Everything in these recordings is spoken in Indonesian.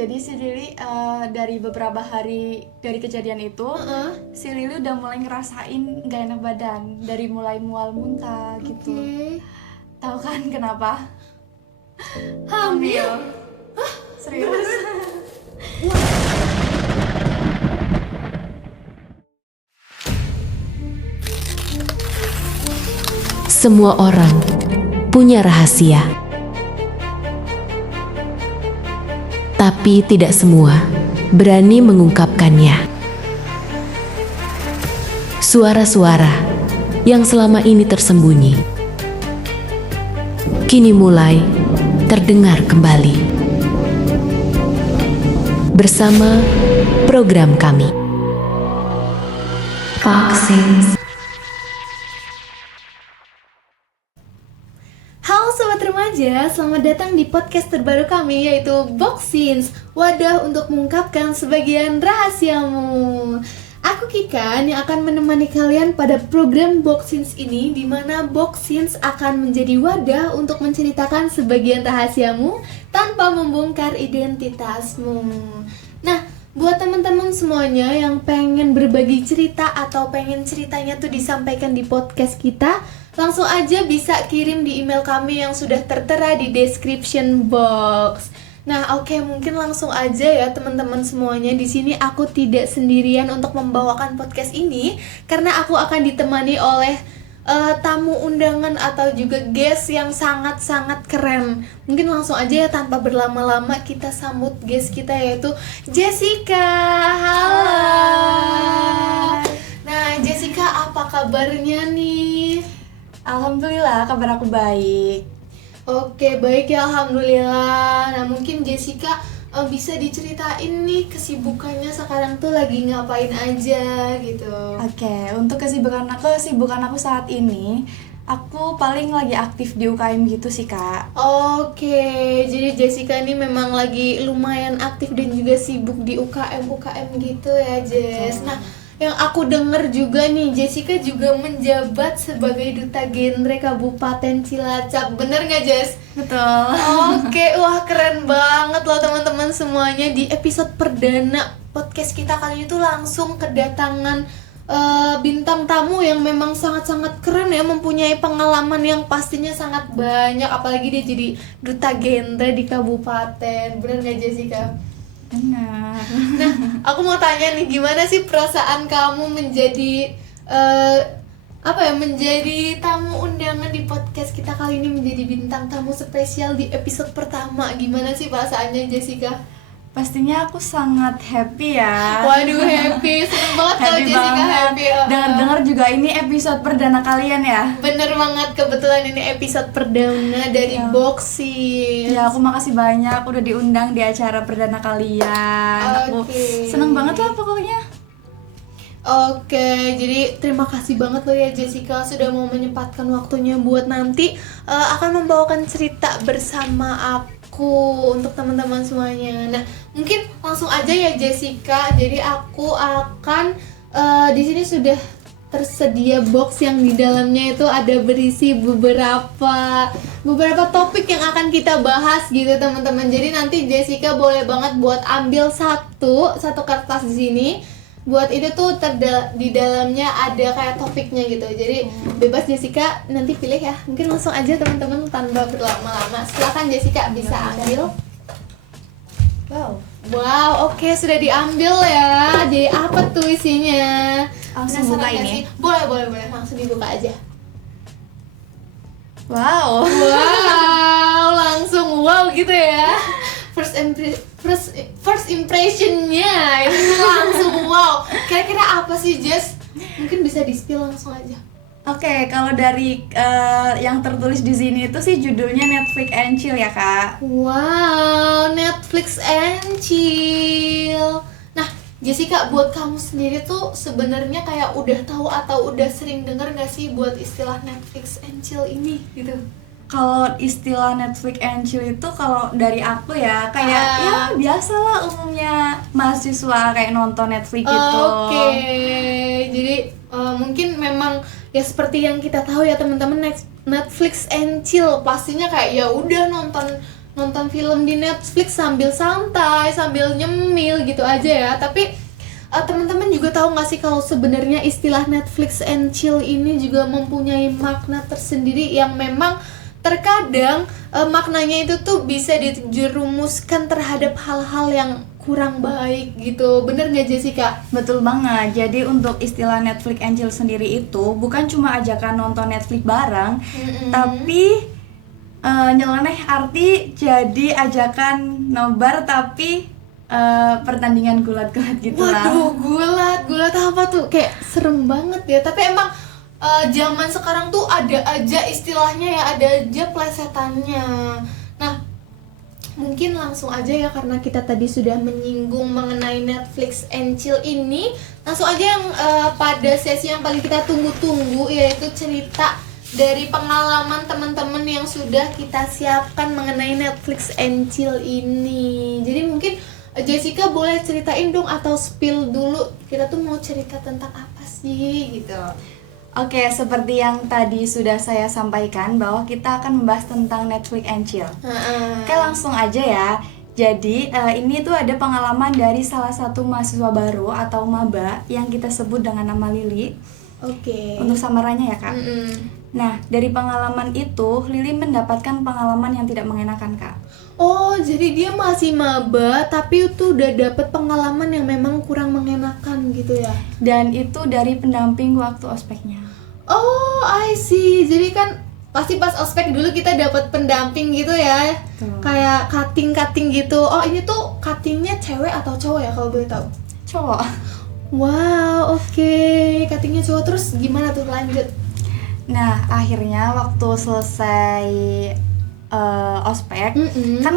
Jadi si Lili dari beberapa hari dari kejadian itu, si Lili udah mulai ngerasain gak enak badan, dari mulai mual muntah gitu. Tahu kan kenapa? Hamil? Hah? Serius? Semua orang punya rahasia, tapi tidak semua berani mengungkapkannya. Suara-suara yang selama ini tersembunyi kini mulai terdengar kembali bersama program kami Vaksin. Halo Sobat Remaja, selamat datang di podcast terbaru kami yaitu Boxins, wadah untuk mengungkapkan sebagian rahasiamu. Aku Kikan yang akan menemani kalian pada program Boxins ini, di mana Boxins akan menjadi wadah untuk menceritakan sebagian rahasiamu tanpa membongkar identitasmu. Nah, buat teman-teman semuanya yang pengen berbagi cerita atau pengen ceritanya tuh disampaikan di podcast kita, langsung aja bisa kirim di email kami yang sudah tertera di description box. Nah, oke, mungkin langsung aja ya teman-teman semuanya. Di sini aku tidak sendirian untuk membawakan podcast ini karena aku akan ditemani oleh tamu undangan atau juga guest yang sangat-sangat keren. Mungkin langsung aja ya tanpa berlama-lama kita sambut guest kita yaitu Jessica. Halo. Nah, Jessica, apa kabarnya nih? Alhamdulillah, kabar aku baik. Oke, baik ya, alhamdulillah. Nah, mungkin Jessica bisa diceritain nih kesibukannya sekarang tuh lagi ngapain aja gitu. Oke, untuk kesibukan aku saat ini, aku paling lagi aktif di UKM gitu sih, Kak. Oke, jadi Jessica ini memang lagi lumayan aktif dan juga sibuk di UKM gitu ya, Jess. Nah, yang aku denger juga nih, Jessica juga menjabat sebagai Duta Genre Kabupaten Cilacap. Bener nggak, Jess? Betul. Oke, wah keren banget loh teman-teman semuanya. Di episode perdana podcast kita kali ini tuh langsung kedatangan bintang tamu yang memang sangat-sangat keren ya, mempunyai pengalaman yang pastinya sangat banyak. Apalagi dia jadi Duta Genre di kabupaten. Bener nggak, Jessica? Benar. Nah, aku mau tanya nih, gimana sih perasaan kamu menjadi menjadi tamu undangan di podcast kita kali ini, menjadi bintang tamu spesial di episode pertama. Gimana sih perasaannya, Jessica? Pastinya aku sangat happy ya. Waduh, happy, seneng banget kalau Jessica happy. Dengar juga ini episode perdana kalian ya. Bener banget, kebetulan ini episode perdana dari Boxins. Ya, aku makasih banyak udah diundang di acara perdana kalian. Aku seneng banget lah pokoknya. Oke, jadi terima kasih banget loh ya Jessica sudah mau menyempatkan waktunya buat nanti akan membawakan cerita bersama aku untuk teman-teman semuanya. Nah, mungkin langsung aja ya Jessica. Jadi aku akan di sini sudah tersedia box yang di dalamnya itu ada berisi beberapa topik yang akan kita bahas gitu teman-teman. Jadi nanti Jessica boleh banget buat ambil satu kertas di sini. Buat itu tuh di dalamnya ada kayak topiknya gitu. Jadi bebas Jessica nanti pilih ya. Mungkin langsung aja teman-teman tanpa berlama-lama. Silakan Jessica bisa ambil. Wow, oke, sudah diambil ya. Jadi apa tuh isinya? Langsung buka ini. Boleh, langsung dibuka aja. Wow, langsung wow gitu ya. First impressionnya itu langsung wow. Kira-kira apa sih, Jess? Mungkin bisa di-spill langsung aja. Oke, kalau dari yang tertulis di sini itu sih judulnya Netflix and Chill ya, Kak. Wow, Netflix and Chill. Nah, Jessica, buat kamu sendiri tuh sebenarnya kayak udah tahu atau udah sering denger gak sih buat istilah Netflix and Chill ini gitu? Kalau istilah Netflix and Chill itu kalau dari aku ya kayak ya biasalah umumnya mahasiswa kayak nonton Netflix gitu. Oke, jadi mungkin memang ya seperti yang kita tahu ya teman-teman, Netflix and Chill pastinya kayak ya udah nonton nonton film di Netflix sambil santai, sambil nyemil gitu aja ya. Tapi teman-teman juga tahu nggak sih kalau sebenarnya istilah Netflix and chill ini juga mempunyai makna tersendiri yang memang terkadang maknanya itu tuh bisa dijerumuskan terhadap hal-hal yang kurang baik gitu. Bener nggak Jessica? Betul banget. Jadi untuk istilah Netflix and chill sendiri itu bukan cuma ajakan nonton Netflix bareng, tapi nyeleneh arti jadi ajakan nobar tapi pertandingan gulat-gulat gitu lah. Waduh, gulat apa tuh? Kayak serem banget ya. Tapi emang zaman sekarang tuh ada aja istilahnya ya, ada aja plesetannya. Nah, mungkin langsung aja ya, karena kita tadi sudah menyinggung mengenai Netflix and chill ini, langsung aja yang pada sesi yang paling kita tunggu-tunggu, yaitu cerita dari pengalaman teman-teman yang sudah kita siapkan mengenai Netflix and chill ini. Jadi mungkin Jessica boleh ceritain dong atau spill dulu, kita tuh mau cerita tentang apa sih gitu. Oke, seperti yang tadi sudah saya sampaikan bahwa kita akan membahas tentang Netflix and chill. Oke, langsung aja ya. Jadi ini tuh ada pengalaman dari salah satu mahasiswa baru atau maba yang kita sebut dengan nama Lili. Oke. Untuk samarannya ya Kak. Nah, dari pengalaman itu Lili mendapatkan pengalaman yang tidak mengenakan Kak. Oh, jadi dia masih maba tapi itu udah dapet pengalaman yang memang kurang mengenakan gitu ya? Dan itu dari pendamping waktu ospeknya. Oh, I see. Jadi kan pasti pas ospek dulu kita dapat pendamping gitu ya? Kayak cutting gitu. Oh, ini tuh cuttingnya cewek atau cowok ya kalau boleh tahu? Cowok. Wow, oke. Cuttingnya cowok. Terus gimana tuh lanjut? Nah, akhirnya waktu selesai ospek, kan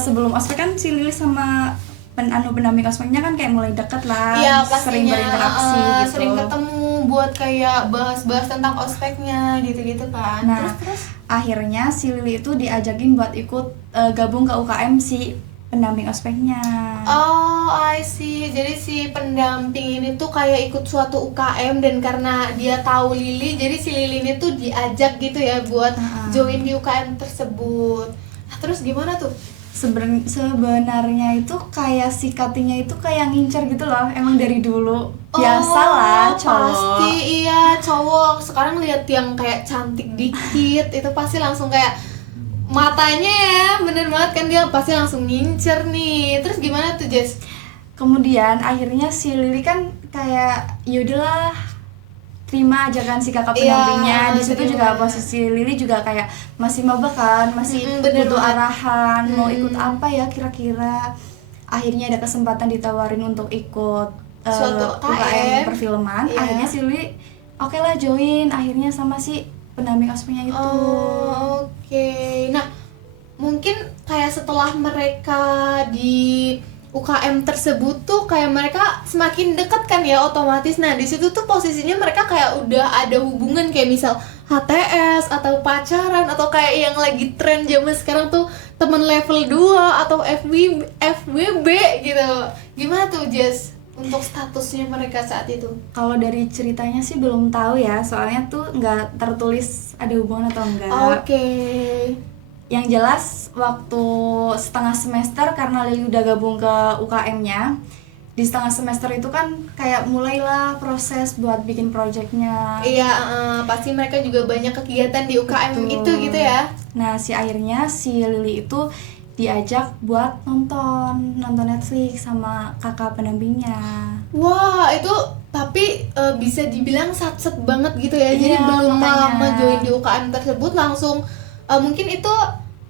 sebelum ospek kan si Lili sama pendamping ospeknya kan kayak mulai deket lah, ya, sering berinteraksi gitu. Sering ketemu buat kayak bahas-bahas tentang ospeknya gitu-gitu kan. Nah, terus akhirnya si Lili itu diajakin buat ikut gabung ke UKM si pendamping ospeknya. Oh, I see. Jadi si pendamping ini tuh kayak ikut suatu UKM, dan karena dia tahu Lili, jadi si Lili ini tuh diajak gitu ya buat join di UKM tersebut. Nah, terus gimana tuh? Sebenarnya itu kayak si cuttingnya itu kayak ngincer gitu loh, emang dari dulu. Biasalah cowok. Pasti iya cowok. Sekarang lihat yang kayak cantik dikit itu pasti langsung kayak matanya ya, bener banget kan, dia pasti langsung ngincer nih. Terus gimana tuh Jess? Kemudian akhirnya si Lili kan kayak yaudahlah terima ajakan si kakak pendampingnya. Di situ juga posisi Lili juga kayak masih maba kan, masih butuh arahan mau ikut apa ya kira-kira. Akhirnya ada kesempatan ditawarin untuk ikut suatu UKM perfilman. Akhirnya si Lili oke lah join akhirnya sama si pendamping ospeknya itu. Oke. Nah, mungkin kayak setelah mereka di UKM tersebut tuh kayak mereka semakin dekat kan ya otomatis. Nah, di situ tuh posisinya mereka kayak udah ada hubungan, kayak misal HTS atau pacaran atau kayak yang lagi tren zaman sekarang tuh temen level 2 atau FWB gitu. Gimana tuh Jess untuk statusnya mereka saat itu? Kalau dari ceritanya sih belum tahu ya, soalnya tuh nggak tertulis ada hubungan atau enggak. Oke. Yang jelas waktu setengah semester, karena Lili udah gabung ke UKM-nya, di setengah semester itu kan kayak mulailah proses buat bikin projectnya. Iya, pasti mereka juga banyak kegiatan di UKM. Betul. Itu gitu ya. Nah, akhirnya si Lili itu diajak buat nonton Netflix sama kakak pendampingnya. Wah, itu tapi bisa dibilang satset banget gitu ya. Jadi Iya, belum lama makanya join di UKM tersebut langsung mungkin itu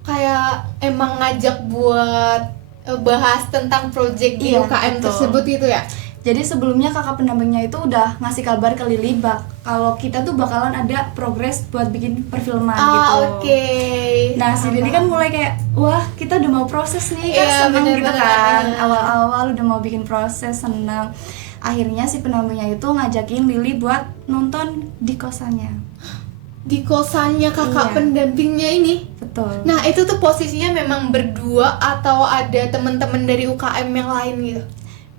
kayak emang ngajak buat bahas tentang project di UKM tersebut gitu ya. Jadi sebelumnya kakak pendampingnya itu udah ngasih kabar ke Lili kalau kita tuh bakalan ada progres buat bikin perfilman gitu. Oke. Nah, si Lili kan mulai kayak, wah kita udah mau proses nih, kan seneng gitu kan. Awal-awal udah mau bikin proses, seneng. Akhirnya si pendampingnya itu ngajakin Lili buat nonton di kosannya. Di kosannya kakak pendampingnya ini? Betul. Nah, itu tuh posisinya memang berdua atau ada teman-teman dari UKM yang lain gitu?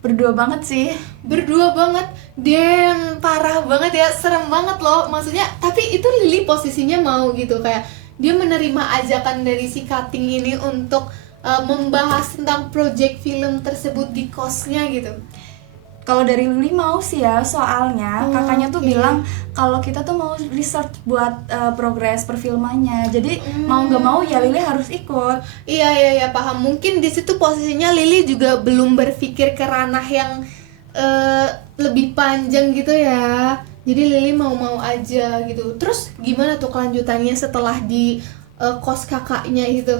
Berdua banget sih. Berdua banget. Damn, parah banget ya, serem banget loh. Maksudnya, tapi itu Lili posisinya mau gitu kayak dia menerima ajakan dari si Cutting ini untuk membahas tentang project film tersebut di kosnya gitu? Kalau dari Lily mau sih ya, soalnya kakaknya tuh bilang kalau kita tuh mau research buat progres perfilmannya. Jadi mau nggak mau ya Lily harus ikut. Iya paham. Mungkin di situ posisinya Lily juga belum berpikir ke ranah yang lebih panjang gitu ya. Jadi Lily mau-mau aja gitu. Terus gimana tuh kelanjutannya setelah di kos kakaknya itu?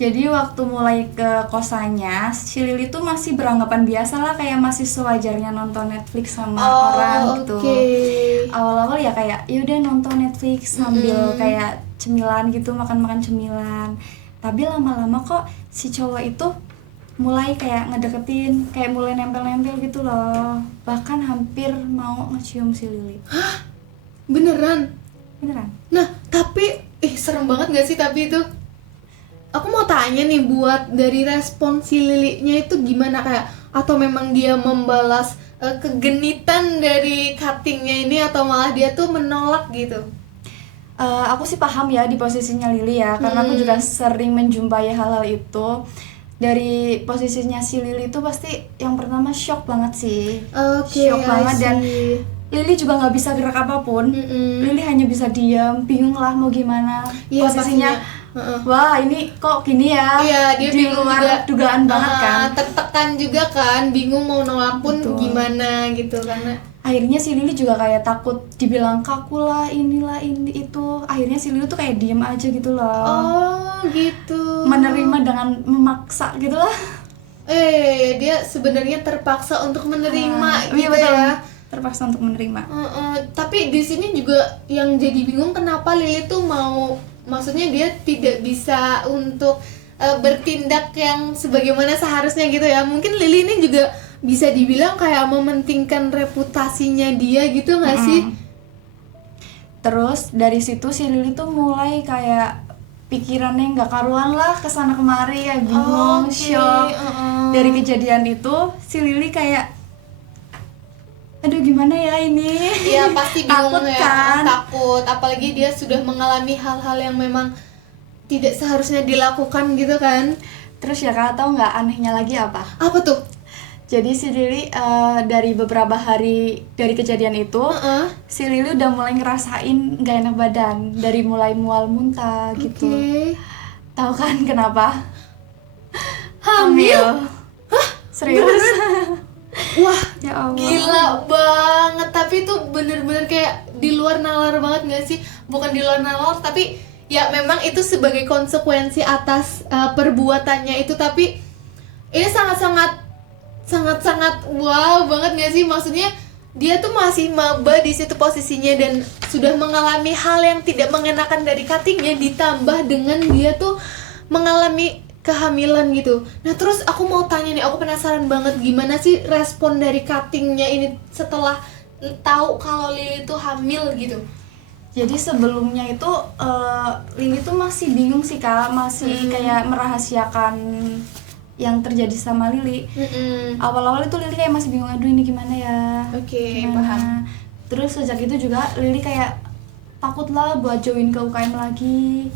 Jadi waktu mulai ke kosannya, si Lily tuh masih beranggapan biasa lah, kayak masih sewajarnya nonton Netflix sama orang gitu. Awal-awal ya kayak yaudah nonton Netflix sambil kayak cemilan gitu, makan-makan cemilan. Tapi lama-lama kok si cowok itu mulai kayak ngedeketin, kayak mulai nempel-nempel gitu loh. Bahkan hampir mau ngecium si Lily. Hah? Beneran? Beneran? Nah, tapi serem banget gak sih tapi itu? Aku mau tanya nih, buat dari respon si Lily-nya itu gimana, kayak atau memang dia membalas kegenitan dari Cutting-nya ini, atau malah dia tuh menolak gitu? Aku sih paham ya di posisinya Lily ya, karena aku juga sering menjumpai hal-hal itu. Dari posisinya si Lily itu pasti yang pertama shock banget sih. Shock banget, dan Lily juga nggak bisa gerak apapun. Lily hanya bisa diam, bingung lah mau gimana. Posisinya wah ini kok gini ya. Iya, dia di bingung luar juga. dugaan banget kan. Tertekan juga kan, bingung mau nolak pun gimana gitu. Karena akhirnya si Lily juga kayak takut dibilang kaku lah, inilah ini itu. Akhirnya si Lily tuh kayak diem aja gitu loh. oh gitu, Menerima dengan memaksa gitu lah. Dia sebenarnya terpaksa untuk menerima Iya, gitu betul. ya. Terpaksa untuk menerima. Tapi di sini juga yang jadi bingung, kenapa Lily tuh maksudnya dia tidak bisa untuk bertindak yang sebagaimana seharusnya gitu ya. Mungkin Lily ini juga bisa dibilang kayak mementingkan reputasinya dia gitu nggak sih? Terus dari situ si Lily tuh mulai kayak pikirannya nggak karuan lah, kesana kemari kayak bingung, shock. Dari kejadian itu si Lily kayak aduh gimana ya ini. Iya pasti bingung Takut ya, kan? takut. Apalagi dia sudah mengalami hal-hal yang memang tidak seharusnya dilakukan gitu kan. Terus ya Kak, tau nggak anehnya lagi apa? Apa tuh? Jadi si Lily dari beberapa hari dari kejadian itu, si Lily udah mulai ngerasain nggak enak badan, dari mulai mual muntah gitu. Tahu kan kenapa? Hamil? Hah? Serius? Wah, Ya Allah. gila banget. Tapi itu bener-bener kayak di luar nalar banget gak sih? Bukan di luar nalar, tapi ya memang itu sebagai konsekuensi atas perbuatannya itu. Tapi ini sangat-sangat wow banget gak sih? Maksudnya dia tuh masih maba di situ posisinya dan sudah mengalami hal yang tidak mengenakan dari Cutting-nya, ditambah dengan dia tuh mengalami kehamilan gitu. Nah terus aku mau tanya nih, aku penasaran banget gimana sih respon dari Cutting-nya ini setelah tahu kalau Lily tuh hamil gitu. Jadi sebelumnya itu Lily tuh masih bingung sih Kak, masih kayak merahasiakan yang terjadi sama Lily. Awal-awal itu Lily kayak masih bingung, aduh ini gimana ya. Paham. Terus sejak itu juga Lily kayak takut lah buat join ke UKM lagi.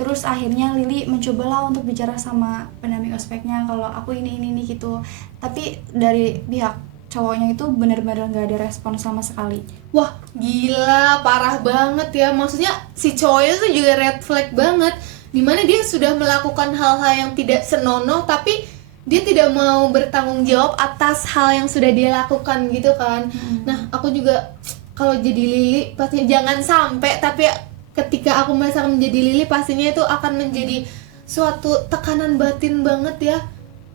Terus akhirnya Lily mencobalah untuk bicara sama pendamping ospeknya kalau aku ini gitu. Tapi dari pihak cowoknya itu benar-benar nggak ada respon sama sekali. Wah gila, parah banget ya. Maksudnya si cowoknya tuh juga red flag banget, dimana dia sudah melakukan hal-hal yang tidak senonoh, tapi dia tidak mau bertanggung jawab atas hal yang sudah dia lakukan gitu kan. Nah aku juga kalau jadi Lily pastinya jangan sampai, tapi ketika aku misalkan menjadi Lily pastinya itu akan menjadi suatu tekanan batin banget ya.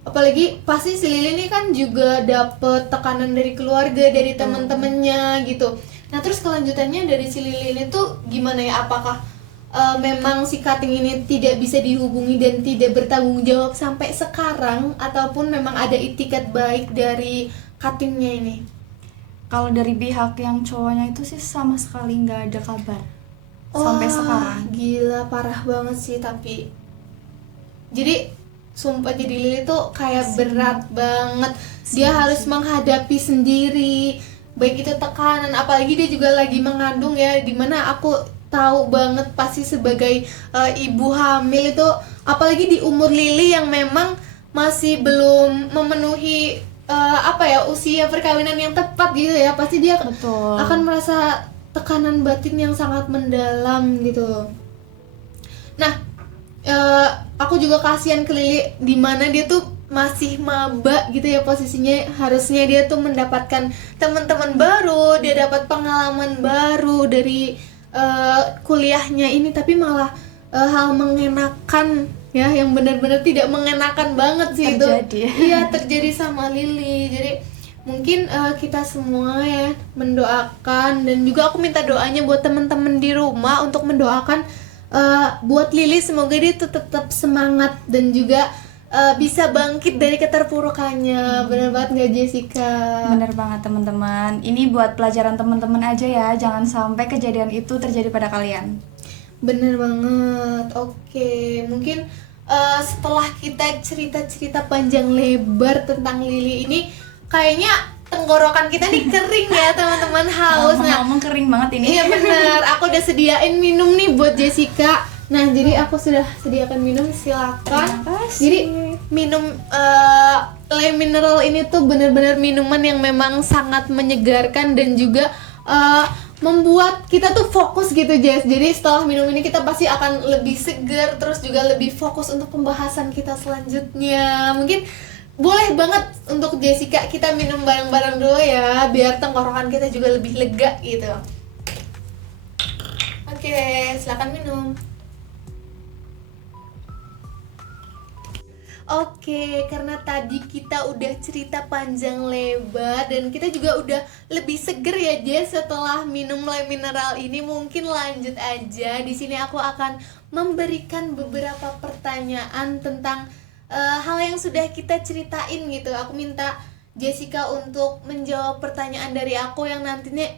Apalagi pasti si Lily ini kan juga dapet tekanan dari keluarga, dari teman-temannya gitu. Nah terus kelanjutannya dari si Lily ini tuh gimana ya? Apakah memang si Cutting ini tidak bisa dihubungi dan tidak bertanggung jawab sampai sekarang, ataupun memang ada itikat baik dari Cutting-nya ini? Kalau dari pihak yang cowoknya itu sih sama sekali nggak ada kabar sampai sekarang. Gila, parah banget sih. Tapi jadi sumpah jadi Lily tuh kayak berat banget. Dia harus menghadapi sendiri, baik itu tekanan, apalagi dia juga lagi mengandung ya, dimana aku tahu banget pasti sebagai ibu hamil itu, apalagi di umur Lili yang memang masih belum memenuhi usia perkawinan yang tepat gitu ya, pasti dia Betul. akan merasa tekanan batin yang sangat mendalam gitu. Nah, aku juga kasihan ke Lili di mana dia tuh masih maba gitu ya posisinya, harusnya dia tuh mendapatkan teman-teman baru, dia dapat pengalaman baru dari kuliahnya ini, tapi malah hal mengenakan ya yang benar-benar tidak mengenakan banget sih Terjadi. itu. Iya, terjadi sama Lili. Jadi mungkin kita semua ya mendoakan, dan juga aku minta doanya buat teman-teman di rumah untuk mendoakan buat Lili, semoga dia tuh tetap semangat dan juga bisa bangkit dari keterpurukannya. Bener banget nggak Jessica? Bener banget teman-teman. Ini buat pelajaran teman-teman aja ya. Jangan sampai kejadian itu terjadi pada kalian. Bener banget. Oke, mungkin setelah kita cerita-cerita panjang lebar tentang Lili ini, kayaknya tenggorokan kita nih kering ya teman-teman, haus. Nah, Ngomong kering banget ini. iya bener, aku udah sediain minum nih buat Jessica. Nah, jadi aku sudah sediakan minum, silakan. Jadi minum Le Mineral ini tuh bener-bener minuman yang memang sangat menyegarkan dan juga membuat kita tuh fokus gitu, Jess. Jadi setelah minum ini kita pasti akan lebih segar, terus juga lebih fokus untuk pembahasan kita selanjutnya. Mungkin boleh banget untuk Jessica kita minum bareng-bareng dulu ya, biar tenggorokan kita juga lebih lega gitu. Oke, silakan minum. Oke, karena tadi kita udah cerita panjang lebar dan kita juga udah lebih seger ya Jess setelah minum Le Mineral ini, mungkin lanjut aja. Di sini aku akan memberikan beberapa pertanyaan tentang hal yang sudah kita ceritain gitu. Aku minta Jessica untuk menjawab pertanyaan dari aku yang nantinya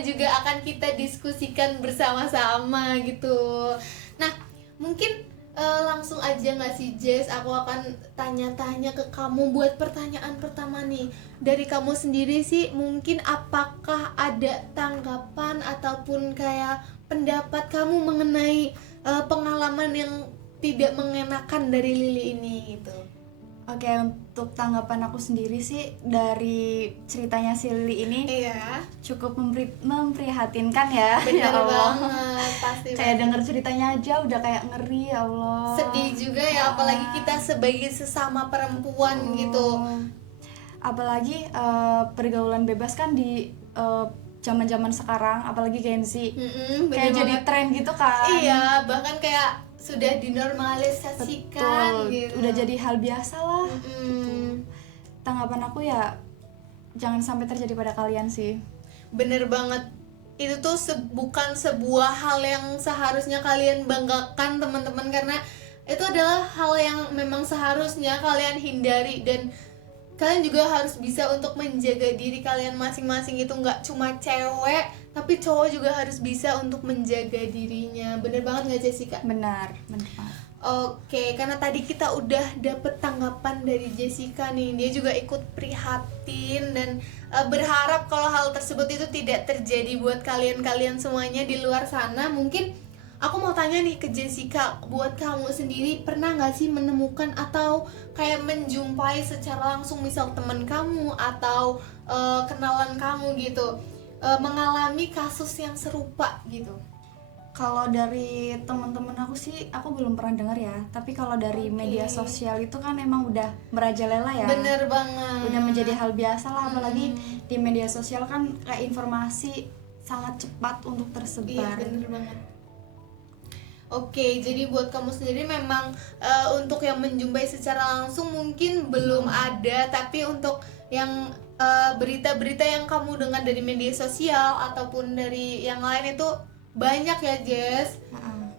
juga akan kita diskusikan bersama-sama gitu. Nah, mungkin langsung aja gak sih Jess, aku akan tanya-tanya ke kamu buat pertanyaan pertama nih. Dari kamu sendiri sih, mungkin apakah ada tanggapan ataupun kayak pendapat kamu mengenai pengalaman yang tidak mengenakan dari Lili ini gitu? Oke, untuk tanggapan aku sendiri sih dari ceritanya si Lili ini Iya, cukup memprihatinkan ya. bener Ya Allah. banget, pasti Kayak banget. denger ceritanya aja udah kayak ngeri, ya Allah. Sedih juga ya, apalagi kita sebagai sesama perempuan gitu. Apalagi pergaulan bebas kan di zaman-zaman sekarang, apalagi Gen Z. Bener Kayak jadi banget. tren gitu kan. Iya, bahkan kayak sudah dinormalisasikan Betul, gitu. udah jadi hal biasa lah. Mm-mm. Tanggapan aku ya jangan sampai terjadi pada kalian sih. Bener banget. Itu tuh bukan sebuah hal yang seharusnya kalian banggakan teman-teman, karena itu adalah hal yang memang seharusnya kalian hindari, dan kalian juga harus bisa untuk menjaga diri kalian masing-masing. Itu nggak cuma cewek, tapi cowok juga harus bisa untuk menjaga dirinya. Bener banget nggak Jessica? Benar banget. Oke, karena tadi kita udah dapet tanggapan dari Jessica nih, dia juga ikut prihatin dan berharap kalau hal tersebut itu tidak terjadi buat kalian-kalian semuanya di luar sana. Mungkin aku mau tanya nih ke Jessica, buat kamu sendiri pernah nggak sih menemukan atau kayak menjumpai secara langsung misal teman kamu atau kenalan kamu gitu mengalami kasus yang serupa gitu? Kalau dari teman-teman aku sih, aku belum pernah dengar ya. Tapi kalau dari media sosial itu kan emang udah merajalela ya. Bener banget. Udah menjadi hal biasa lah, apalagi di media sosial kan kayak informasi sangat cepat untuk Iya, tersebar. bener banget. Oke, jadi buat kamu sendiri memang untuk yang menjumpai secara langsung mungkin belum ada, tapi untuk yang berita-berita yang kamu dengar dari media sosial ataupun dari yang lain itu banyak ya Jess.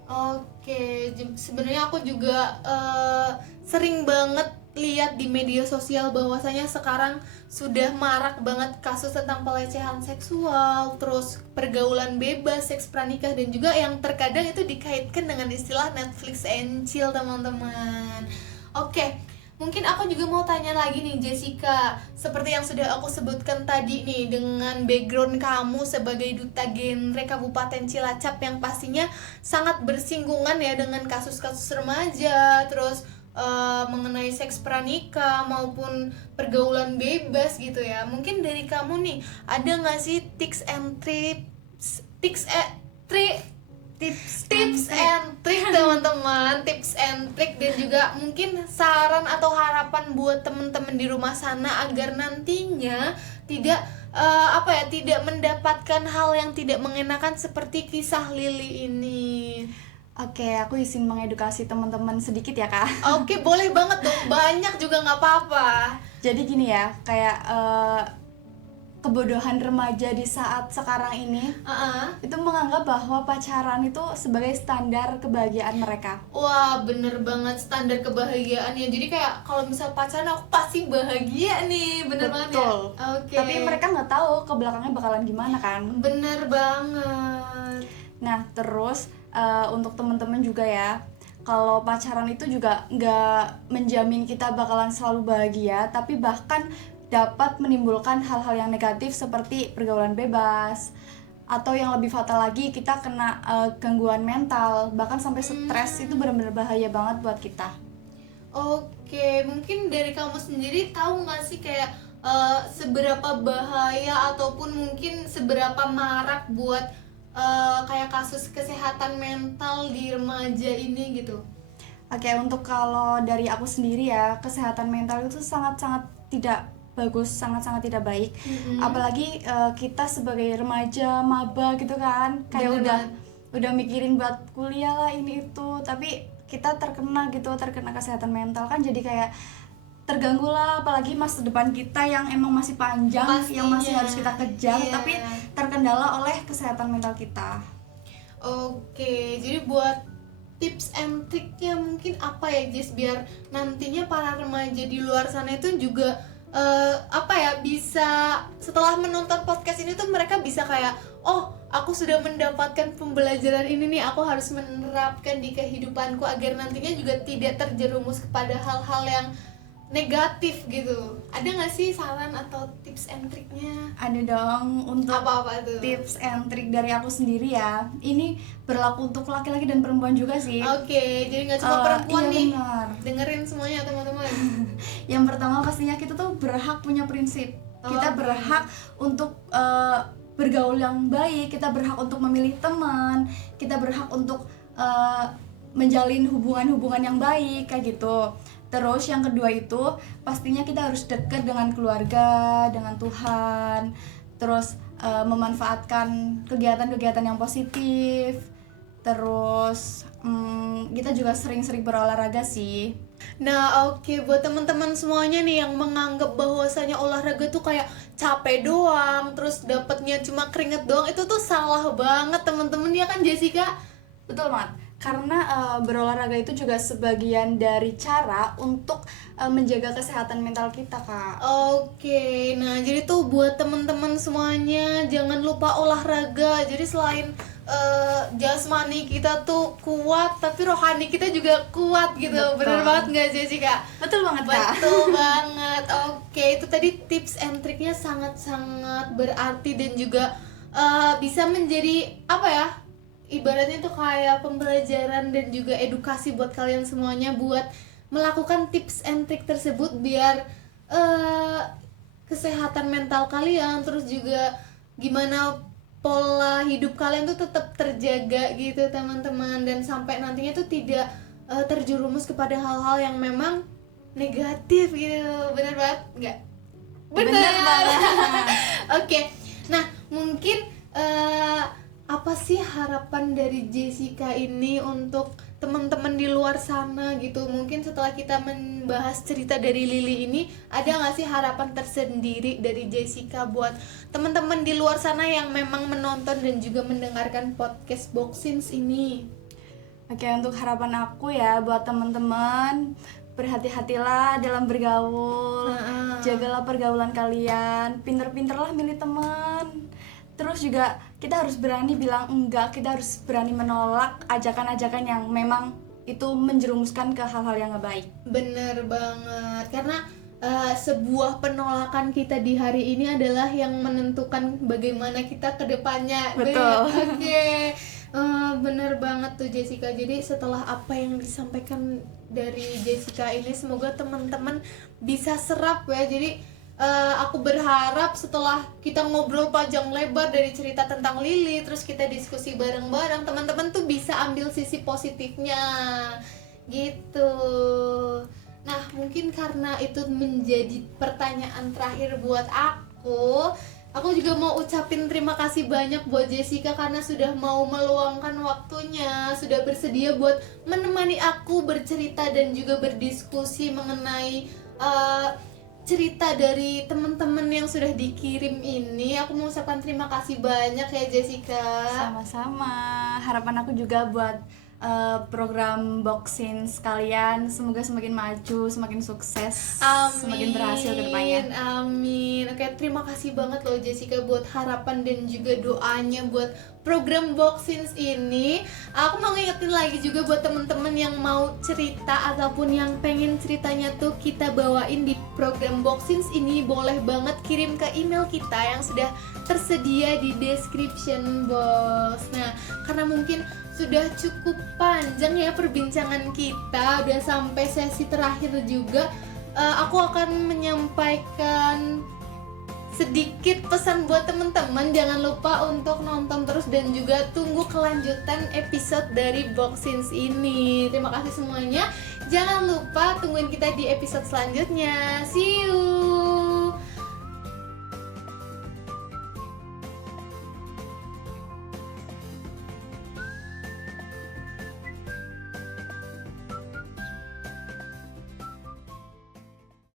Oke, sebenarnya aku juga sering banget lihat di media sosial bahwasanya sekarang sudah marak banget kasus tentang pelecehan seksual, terus pergaulan bebas, seks pranikah, dan juga yang terkadang itu dikaitkan dengan istilah Netflix and chill teman-teman. Oke, Mungkin aku juga mau tanya lagi nih Jessica, seperti yang sudah aku sebutkan tadi nih, dengan background kamu sebagai duta genre Kabupaten Cilacap yang pastinya sangat bersinggungan ya dengan kasus-kasus remaja, terus mengenai seks pranikah maupun pergaulan bebas gitu ya. Mungkin dari kamu nih, ada nggak sih tips and trick teman-teman, tips and trick, dan juga mungkin saran atau harapan buat teman-teman di rumah sana agar nantinya tidak tidak mendapatkan hal yang tidak mengenakan seperti kisah Lili ini. Oke, aku izin mengedukasi teman-teman sedikit ya Kak. Oke, boleh banget dong, banyak juga nggak apa-apa. Jadi gini ya, kayak kebodohan remaja di saat sekarang ini itu menganggap bahwa pacaran itu sebagai standar kebahagiaan mereka. Wah, bener banget, standar kebahagiaannya. Jadi kayak kalau misal pacaran aku pasti bahagia nih, bener banget ya. Oke. Tapi mereka nggak tahu ke belakangnya bakalan gimana kan. Bener banget. Nah terus untuk teman-teman juga ya, kalau pacaran itu juga nggak menjamin kita bakalan selalu bahagia, tapi bahkan dapat menimbulkan hal-hal yang negatif seperti pergaulan bebas, atau yang lebih fatal lagi kita kena gangguan mental, bahkan sampai stres. Itu benar-benar bahaya banget buat kita. Oke, mungkin dari kamu sendiri tahu nggak sih kayak seberapa bahaya ataupun mungkin seberapa marak buat kayak kasus kesehatan mental di remaja ini gitu? Oke, untuk kalau dari aku sendiri ya, kesehatan mental itu sangat-sangat tidak bagus, sangat-sangat tidak baik. Apalagi kita sebagai remaja, maba gitu kan, kayak udah mikirin buat kuliah lah ini itu, tapi kita terkena kesehatan mental kan, jadi kayak terganggu lah. Apalagi masa depan kita yang emang masih panjang, yang masih harus kita kejar, tapi terkendala oleh kesehatan mental kita. Oke, jadi buat tips and triknya mungkin apa ya Jess, biar nantinya para remaja di luar sana itu juga bisa setelah menonton podcast ini tuh mereka bisa kayak, oh aku sudah mendapatkan pembelajaran ini nih, aku harus menerapkan di kehidupanku agar nantinya juga tidak terjerumus kepada hal-hal yang negatif gitu. Ada nggak sih saran atau tips and triknya? Ada dong. Untuk apa tuh? Tips and trik dari aku sendiri ya, ini berlaku untuk laki-laki dan perempuan juga sih. Oke, jadi nggak cuma perempuan nih. Benar. Dengerin semuanya teman-teman. Yang pertama pastinya kita tuh berhak punya prinsip. Kita berhak untuk bergaul yang baik, kita berhak untuk memilih teman, kita berhak untuk menjalin hubungan-hubungan yang baik kayak gitu. Terus yang kedua itu pastinya kita harus dekat dengan keluarga, dengan Tuhan. Terus memanfaatkan kegiatan-kegiatan yang positif. Terus kita juga sering-sering berolahraga sih. Nah oke, buat teman-teman semuanya nih yang menganggap bahwasanya olahraga tuh kayak capek doang, terus dapatnya cuma keringet doang, itu tuh salah banget teman-teman ya kan Jessica? Betul banget. Karena berolahraga itu juga sebagian dari cara untuk menjaga kesehatan mental kita, Kak. Oke, nah jadi tuh buat teman-teman semuanya jangan lupa olahraga. Jadi selain jasmani kita tuh kuat, tapi rohani kita juga kuat gitu. Betul. Bener banget nggak Jessica? Betul banget, Kak. Betul banget. Oke, itu tadi tips and triknya sangat-sangat berarti dan juga bisa menjadi apa ya? Ibaratnya tuh kayak pembelajaran dan juga edukasi buat kalian semuanya buat melakukan tips and trick tersebut biar kesehatan mental kalian, terus juga gimana pola hidup kalian tuh tetap terjaga gitu teman-teman, dan sampai nantinya tuh tidak terjerumus kepada hal-hal yang memang negatif gitu. Bener banget nggak? Bener banget. Oke, nah mungkin apa sih harapan dari Jessica ini untuk teman-teman di luar sana gitu? Mungkin setelah kita membahas cerita dari Lili ini, ada nggak sih harapan tersendiri dari Jessica buat teman-teman di luar sana yang memang menonton dan juga mendengarkan podcast Boxins ini? Oke, untuk harapan aku ya buat teman-teman, berhati-hatilah dalam bergaul, jagalah pergaulan kalian, pinter-pinterlah milih teman. Terus juga kita harus berani bilang enggak, kita harus berani menolak ajakan-ajakan yang memang itu menjerumuskan ke hal-hal yang nggak baik. Bener banget, karena sebuah penolakan kita di hari ini adalah yang menentukan bagaimana kita ke depannya. Betul. Oke. Bener banget tuh Jessica. Jadi setelah apa yang disampaikan dari Jessica ini, semoga teman-teman bisa serap ya. Jadi aku berharap setelah kita ngobrol panjang lebar dari cerita tentang Lily, terus kita diskusi bareng-bareng, teman-teman tuh bisa ambil sisi positifnya gitu. Nah, mungkin karena itu menjadi pertanyaan terakhir buat aku juga mau ucapin terima kasih banyak buat Jessica karena sudah mau meluangkan waktunya, sudah bersedia buat menemani aku bercerita dan juga berdiskusi mengenai cerita dari teman-teman yang sudah dikirim ini. Aku mau ucapkan terima kasih banyak ya Jessica. Sama-sama. Harapan aku juga buat program Boxin sekalian semoga semakin maju, semakin sukses, semakin berhasil ke depannya. Amin. Oke, terima kasih banget loh Jessica buat harapan dan juga doanya buat program Boxins ini. Aku mau ngingetin lagi juga buat temen-temen yang mau cerita ataupun yang pengen ceritanya tuh kita bawain di program Boxins ini, boleh banget kirim ke email kita yang sudah tersedia di description box. Nah, karena mungkin sudah cukup panjang ya perbincangan kita, udah sampai sesi terakhir juga, aku akan menyampaikan sedikit pesan buat teman-teman. Jangan lupa untuk nonton terus dan juga tunggu kelanjutan episode dari Boxins ini. Terima kasih semuanya. Jangan lupa tungguin kita di episode selanjutnya. See you.